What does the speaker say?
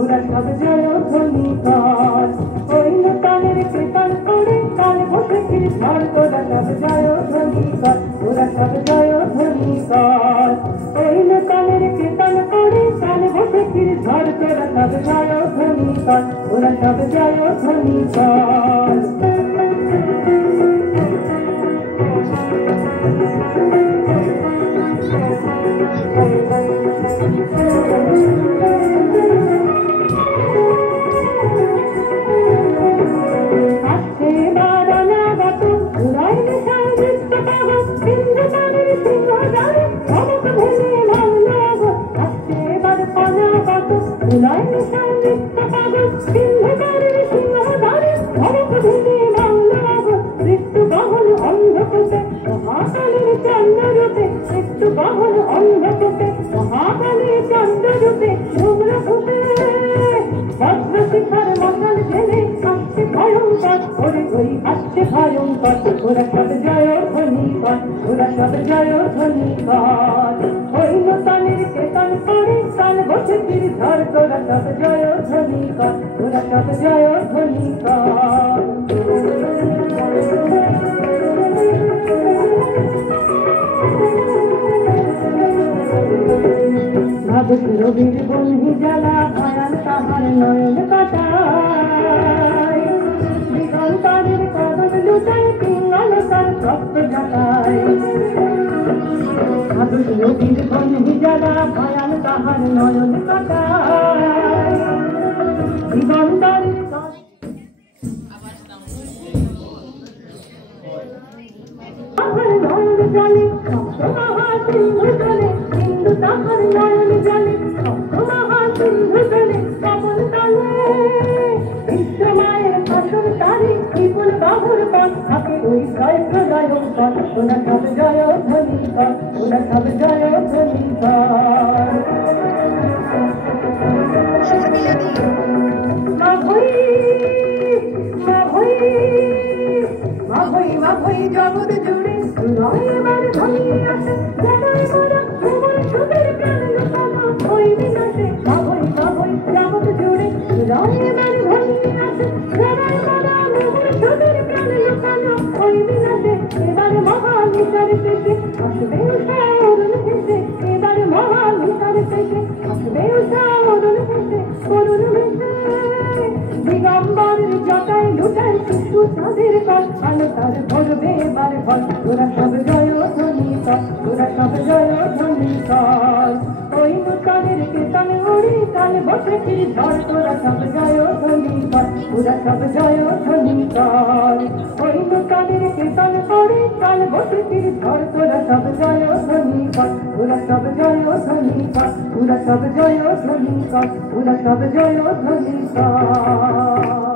ওরা সব জয় ধ্বনি কর। ওই নূতনের কীর্তন করে কাল বসে ঝড় তোরা সব জয় ধ্বনি কর। ওরা সব জয় ধ্বনি কর। ওই নূতনের কীর্তন করে কাল বসে ঝড় তোরা সব জয় ধ্বনি কর। ওরা সব জয় ধ্বনি কর। ওরা সব জয় ধ্বনি কর। ওরা সব জয় ধ্বনি কর। ওই নূতনের কীর্তন করে কাল বসে ঝড় তোরা সব জয় ধ্বনি কর। ওরা সব জয় ধ্বনি কর। ভাবুক রবির বন্ধি জ্বালা ভয়াল তাহার নয়ন কাটায়। দিগন্তারের কদম লুটায় পিঙ্গল তার রক্ত ঝাঁকায়। ভাবুক রবির বন্ধি জ্বালা ভয়াল তাহার নয়ন কাটায়। দিগন্তারের তাহার নয়ন জলে সপ্ত মহাসিন্ধু জলে। হিন্দু তাহার নয়ন জলে সপ্ত মহাসিন্ধু জলে। কমল তলে বিশ্বমায়ের শাসন তারে বিপুল বাহুর পথ থাকে ওই জয় প্রলয়ঙ্কর। ওরা সব জয় ধ্বনি কর। ওরা সব জয় ধ্বনি কর। মাভৈ জগৎ জুড়ে এবার ধ্বনি আসে। জগৎ মোরা ভুবন সুদের প্রাণ লুকানো ওই বিনাশে। মাভৈ জগৎ জুড়ে এবার ধ্বনি আসে। জগৎ মোরা ভুবন সুদের প্রাণ লুকানো ওই বিনাশে। এবার মহানিশার শেষে আসবে উষা অরুণ হেসে। এবার মহানিশার শেষে আসবে উষা অরুণ হেসে। করুণ হেসে দিগম্বরের জটায় লুটায় শিশু চাঁদের কল। আলো তার ভরবে এবার ঘর। ওরা সব জয় ধ্বনি কর। ওরা সব জয় ধ্বনি কর। ওই নূতনের কীর্তন ওরে কাল বসে ঝড় তোরা সব জয় ধ্বনি কর। ওরা সব জয় ধ্বনি কর। ওই নূতনের কীর্তন করে কাল বসে ঝড় তোরা সব জয় ধ্বনি কর। ওরা সব জয় ধ্বনি কর। ওরা সব জয় ধ্বনি কর। ওরা সব জয় ধ্বনি কর।